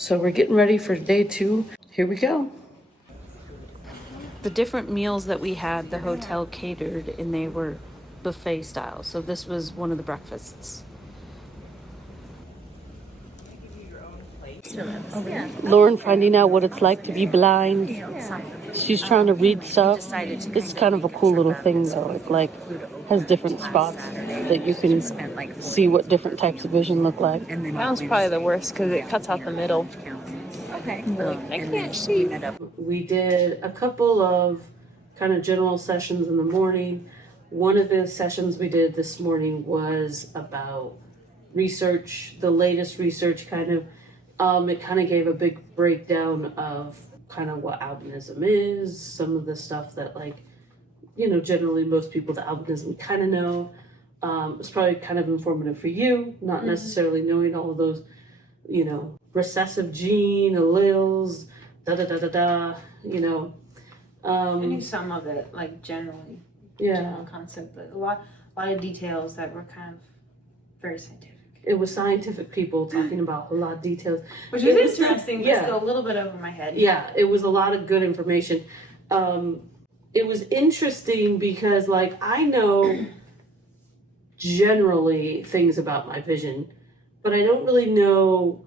So we're getting ready for day 2. Here we go. The different meals that we had, the hotel catered, and they were buffet style. So this was one of the breakfasts. Lauren finding out what it's like to be blind. She's trying to read stuff. It's kind of a cool little thing though. It like has different spots that you can see what different types of vision look like. That one's probably the worst because it cuts out the middle. Okay. I can't see. We did a couple of kind of general sessions in the morning. One of the sessions we did this morning was about research, the latest research kind of. It kind of gave a big breakdown of kind of what albinism is, some of the stuff that generally most people with albinism kind of know. It's probably kind of informative for you, not necessarily knowing all of those, recessive gene, alleles, I knew some of it, like generally, general concept, but a lot of details that were kind of very scientific. It was scientific people talking about a lot of details. Which was interesting, but still a little bit over my head. Yeah, it was a lot of good information. It was interesting because, I know generally things about my vision, but I don't really know,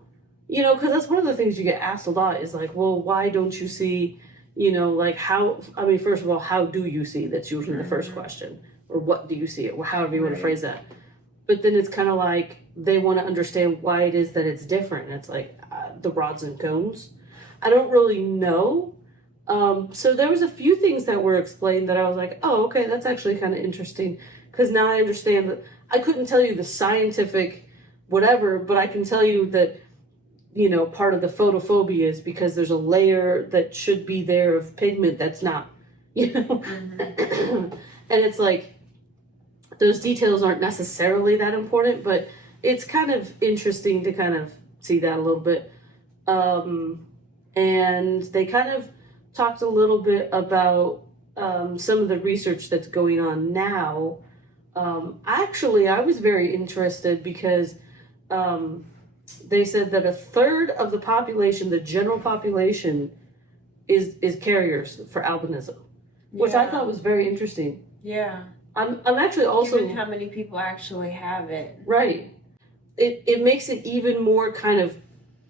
because that's one of the things you get asked a lot is well, why don't you see, first of all, how do you see? That's usually the first question. Or what do you see? Or however you want to phrase that. But then it's kind of they want to understand why it is that it's different. It's the rods and cones. I don't really know. So there was a few things that were explained that I was like, oh, okay, that's actually kind of interesting. Because now I understand that I couldn't tell you the scientific whatever, but I can tell you that, part of the photophobia is because there's a layer that should be there of pigment that's not, And it's those details aren't necessarily that important, but it's kind of interesting to kind of see that a little bit. And they kind of talked a little bit about some of the research that's going on now. Actually, I was very interested because they said that 1/3 of the population, the general population, is carriers for albinism, which I thought was very interesting. Yeah. I'm actually also... Given how many people actually have it. Right. It makes it even more kind of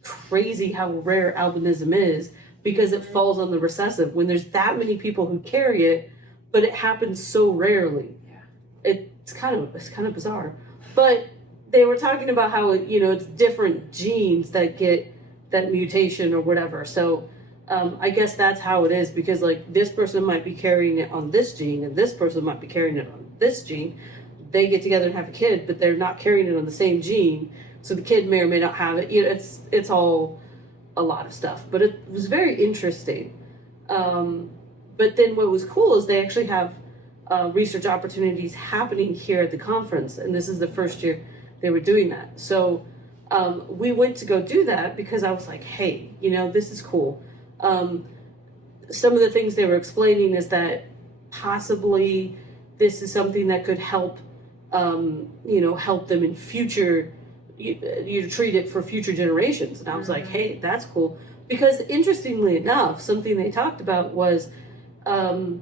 crazy how rare albinism is because it falls on the recessive when there's that many people who carry it, but it happens so rarely. Yeah. It's kind of bizarre. But they were talking about how it's different genes that get that mutation or whatever. So I guess that's how it is because this person might be carrying it on this gene and this person might be carrying it on this gene. They get together and have a kid, but they're not carrying it on the same gene. So the kid may or may not have it. It's all a lot of stuff, but it was very interesting. But then what was cool is they actually have research opportunities happening here at the conference. And this is the first year they were doing that. So we went to go do that because I was like, hey, this is cool. Some of the things they were explaining is that possibly this is something that could help, help them in future, you treat it for future generations. And I was like, hey, that's cool. Because interestingly enough, something they talked about was the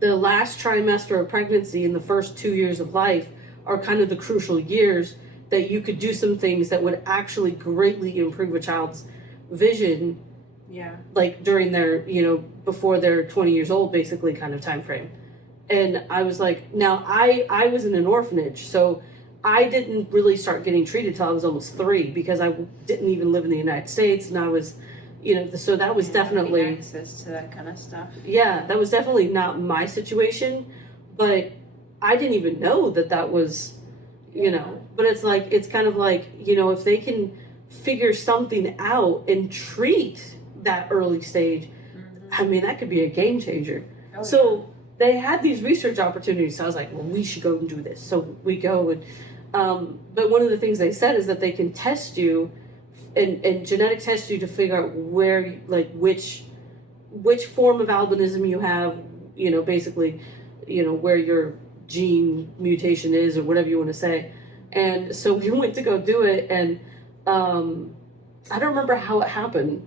last trimester of pregnancy and the first 2 years of life are kind of the crucial years that you could do some things that would actually greatly improve a child's vision. Yeah. During their, before they're 20 years old, basically kind of time frame. And I was like, now I was in an orphanage, so I didn't really start getting treated till I was almost 3 because I didn't even live in the United States. And I was, so that was definitely access to that kind of stuff. Yeah, that was definitely not my situation, but I didn't even know that was, but it's kind of if they can figure something out and treat that early stage, that could be a game changer. So they had these research opportunities. So I was like, well, we should go and do this. So we go and, but one of the things they said is that they can test you and genetic test you to figure out where, which form of albinism you have, basically, where your gene mutation is or whatever you want to say. And so we went to go do it, and I don't remember how it happened,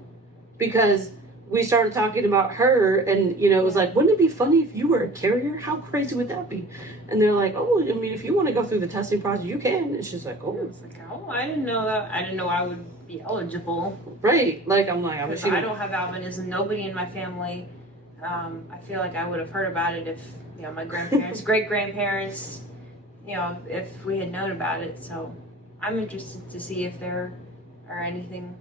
because we started talking about her, and it was like, wouldn't it be funny if you were a carrier? How crazy would that be? And they're like, oh, I mean, if you want to go through the testing process, you can. And she's like, oh. It's like, oh, I didn't know that. I didn't know I would be eligible. Right. Like, I'm like, Because I don't have albinism. Nobody in my family. I feel like I would have heard about it if, my grandparents, great-grandparents, if we had known about it. So I'm interested to see if there are anything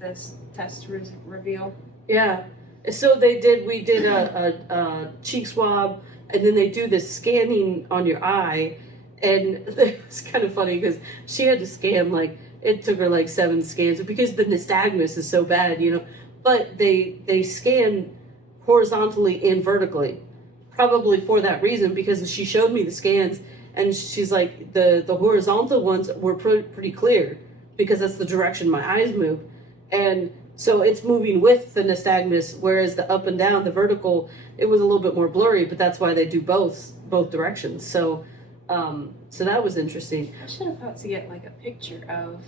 this test reveal. Yeah. So we did a cheek swab, and then they do this scanning on your eye, and it's kind of funny because she had to scan, like, it took her like 7 scans because the nystagmus is so bad, but they scan horizontally and vertically, probably for that reason, because she showed me the scans, and she's like, the horizontal ones were pretty clear because that's the direction my eyes move, and so it's moving with the nystagmus, whereas the up and down, the vertical, it was a little bit more blurry, but that's why they do both directions. So so that was interesting. I should have thought to get like a picture of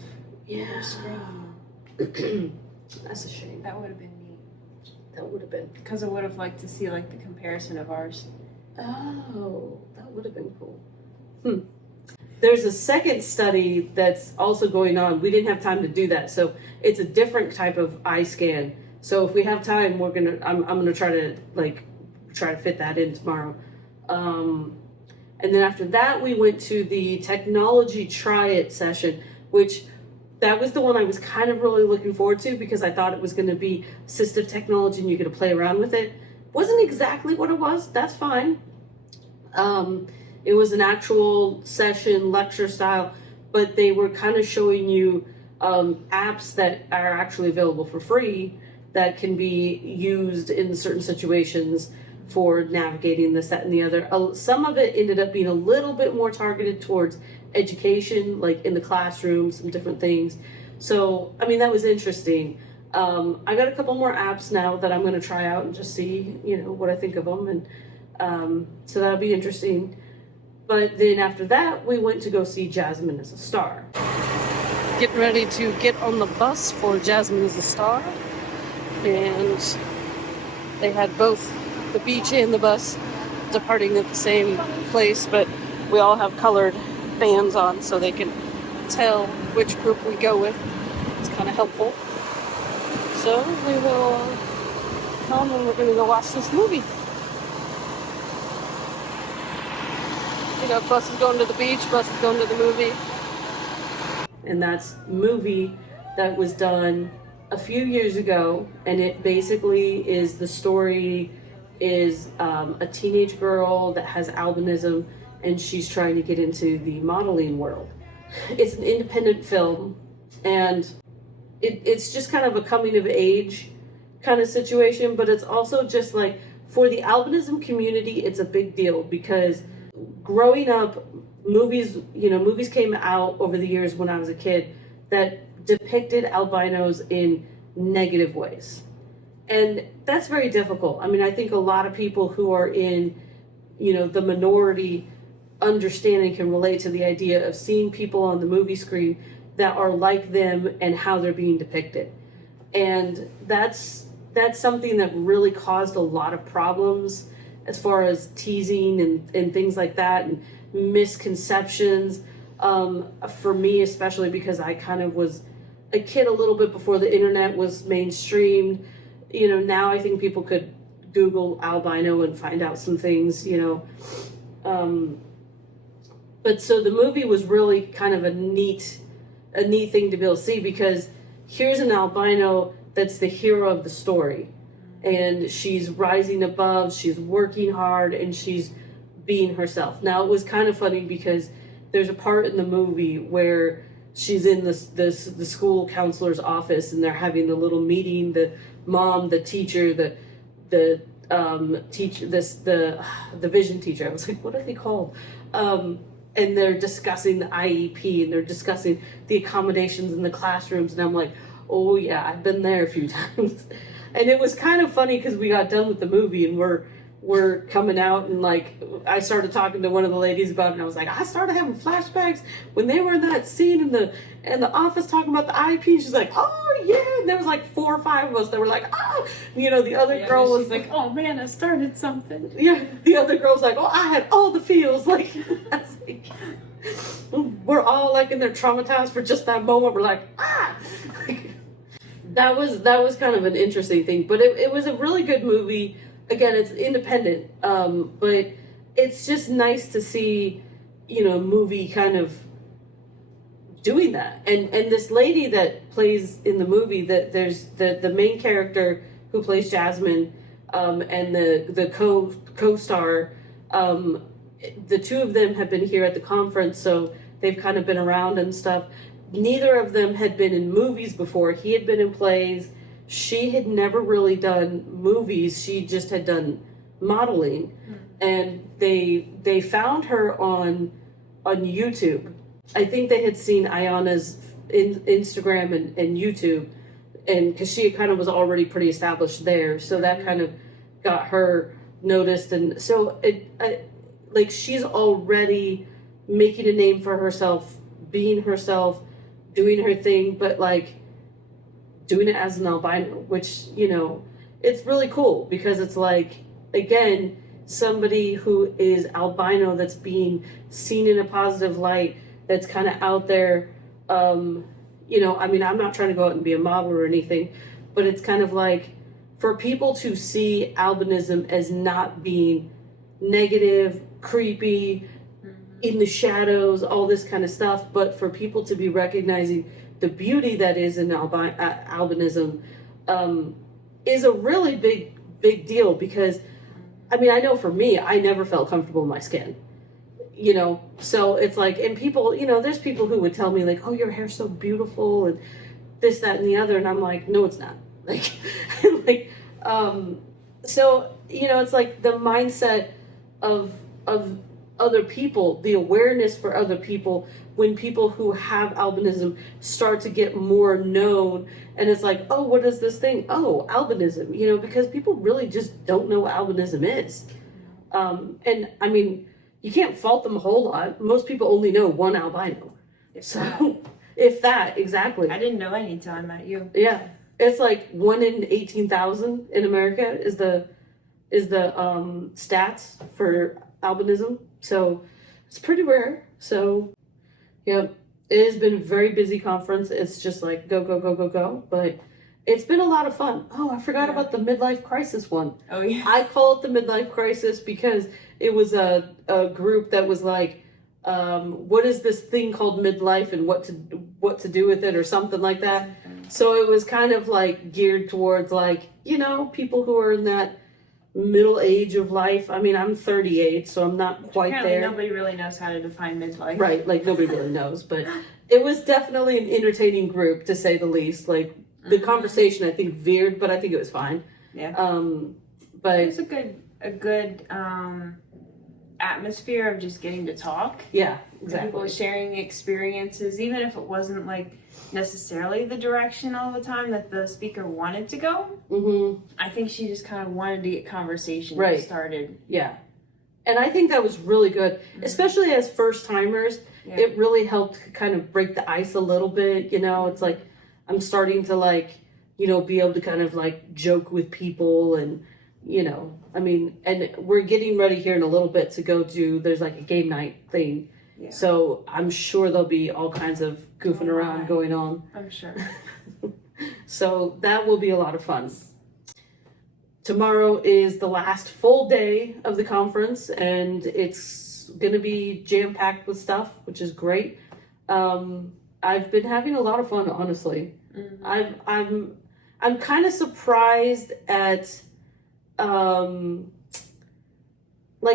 her screen. That's a shame. That would have been neat. That would have been. Because I would have liked to see like the comparison of ours. Oh, that would have been cool. There's a second study that's also going on. We didn't have time to do that, so it's a different type of eye scan. So if we have time, I'm gonna try to fit that in tomorrow. And then after that, we went to the technology try it session, which that was the one I was kind of really looking forward to because I thought it was going to be assistive technology and you could play around with it. Wasn't exactly what it was. That's fine. It was an actual session, lecture style, but they were kind of showing you apps that are actually available for free that can be used in certain situations for navigating this, that, and the other. Some of it ended up being a little bit more targeted towards education, like in the classroom, some different things. So, I mean, that was interesting. I got a couple more apps now that I'm going to try out and just see, what I think of them. And so that'll be interesting. But then after that, we went to go see Jazmin as a Star. Getting ready to get on the bus for Jazmin as a Star. And they had both the beach and the bus departing at the same place, but we all have colored bands on so they can tell which group we go with. It's kind of helpful. So we will come and we're going to go watch this movie. Bus is going to the beach, bus is going to the movie. And that's a movie that was done a few years ago, and it basically is the story is a teenage girl that has albinism, and she's trying to get into the modeling world. It's an independent film, and it's just kind of a coming of age kind of situation, but it's also just like, for the albinism community, it's a big deal because growing up, movies came out over the years when I was a kid that depicted albinos in negative ways. And that's very difficult. I mean, I think a lot of people who are in, the minority understand and can relate to the idea of seeing people on the movie screen that are like them and how they're being depicted. And that's something that really caused a lot of problems as far as teasing and things like that, and misconceptions. For me, especially because I kind of was a kid a little bit before the internet was mainstreamed. Now I think people could Google albino and find out some things, but so the movie was really kind of a neat thing to be able to see, because here's an albino that's the hero of the story, and she's rising above, she's working hard, and she's being herself. Now, it was kind of funny because there's a part in the movie where she's in the school counselor's office, and they're having the little meeting, the mom, the teacher, the vision teacher. I was like, what are they called? And they're discussing the IEP, and they're discussing the accommodations in the classrooms, and I'm like, oh yeah, I've been there a few times. And it was kind of funny because we got done with the movie, and we're coming out, and like I started talking to one of the ladies about it, and I was like, I started having flashbacks when they were in that scene in the office talking about the IEP. She's like, oh And there was like 4 or 5 of us that were like, ah, you know, the other girl was like, oh man, I started something. yeah, the other girl's like, oh, I had all the feels. Like, I was like, we're all like in there traumatized for just that moment. We're like, ah. Like, that was kind of an interesting thing, but it was a really good movie. Again, it's independent, but it's just nice to see, you know, a movie kind of doing that. And this lady that plays in the movie, that there's the main character who plays Jazmin, and the co-star, the two of them have been here at the conference, so they've kind of been around and stuff. Neither of them had been in movies before. He had been in plays. She had never really done movies. She just had done modeling. And they found her on YouTube. I think they had seen Ayana's Instagram and YouTube, and because she kind of was already pretty established there, so that kind of got her noticed. And so like she's already making a name for herself, being herself, doing her thing, but like doing it as an albino, which, you know, it's really cool because it's like, again, somebody who is albino that's being seen in a positive light, that's kind of out there. You know, I mean, I'm not trying to go out and be a model or anything, but it's kind of like for people to see albinism as not being negative, creepy, in the shadows, all this kind of stuff, but for people to be recognizing the beauty that is in albinism, is a really big deal. Because I mean, I know for me, I never felt comfortable in my skin, you know, so it's like, and people, you know, there's people who would tell me like, oh, your hair's so beautiful and this, that, and the other, and I'm like, no, it's not. Like, like, so, you know, it's like the mindset of other people, the awareness for other people, when people who have albinism start to get more known, and it's like, oh, what is this thing? Oh, albinism, you know, because people really just don't know what albinism is. And I mean, you can't fault them a whole lot. Most people only know one albino. If that, exactly. I didn't know any until I met you. Yeah. It's like 1 in 18,000 in America is the stats for albinism. So it's pretty rare. So yeah, it has been a very busy conference. It's just like go. But it's been a lot of fun. Oh, I forgot about the midlife crisis one. Oh yeah. I call it the midlife crisis because it was a group that was like, what is this thing called midlife and what to do with it or something like that. So it was kind of like geared towards like, you know, people who are in that middle age of life. I mean, I'm 38, so I'm not quite Apparently there. nobody really knows how to define midlife. Right, like nobody really knows, but it was definitely an entertaining group to say the least. Like the conversation, I think veered, but I think it was fine. Yeah. But it was a good atmosphere of just getting to talk. yeah, People exactly. sharing experiences, even if it wasn't like necessarily the direction all the time that the speaker wanted to go. Mm-hmm. I think she just kind of wanted to get conversation Right. started. Yeah. And I think that was really good, especially as first timers. Yeah. It really helped kind of break the ice a little bit. You know, it's like I'm starting to like, you know, be able to kind of like joke with people and, you know, I mean, and we're getting ready here in a little bit to go to, there's like a game night thing. Yeah. So I'm sure there'll be all kinds of goofing around going on. I'm sure. So that will be a lot of fun. Tomorrow is the last full day of the conference, and it's going to be jam-packed with stuff, which is great. I've been having a lot of fun, honestly. Mm-hmm. I'm kind of surprised at, like,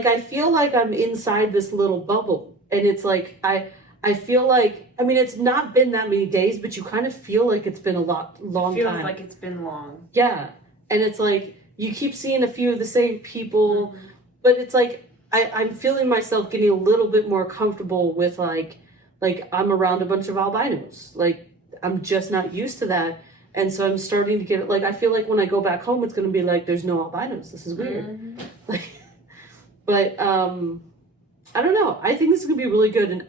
I feel like I'm inside this little bubble, and it's like, I feel like, I mean, it's not been that many days, but you kind of feel like it's been a long Feels time. like it's been long. Yeah. And it's like, you keep seeing a few of the same people, but it's like, I'm feeling myself getting a little bit more comfortable with like I'm around a bunch of albinos. Like, I'm just not used to that. And so I'm starting to get, like, I feel like when I go back home, it's going to be like, there's no albinos. This is weird. Mm-hmm. Like, but, I don't know. I think this is going to be really good. And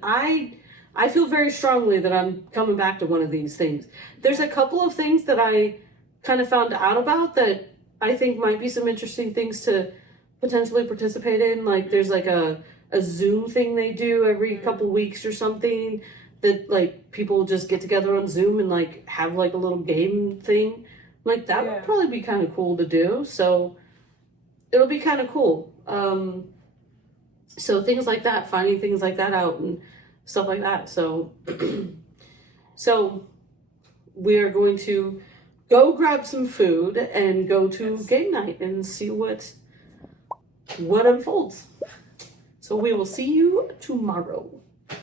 I feel very strongly that I'm coming back to one of these things. There's a couple of things that I kind of found out about that I think might be some interesting things to potentially participate in. Like there's like a Zoom thing they do every couple weeks or something that like people just get together on Zoom and like have like a little game thing. Like that would probably be kind of cool to do. So it'll be kind of cool. So things like that, finding things like that out and stuff like that. So, so we are going to go grab some food and go to game night and see what unfolds. So we will see you tomorrow.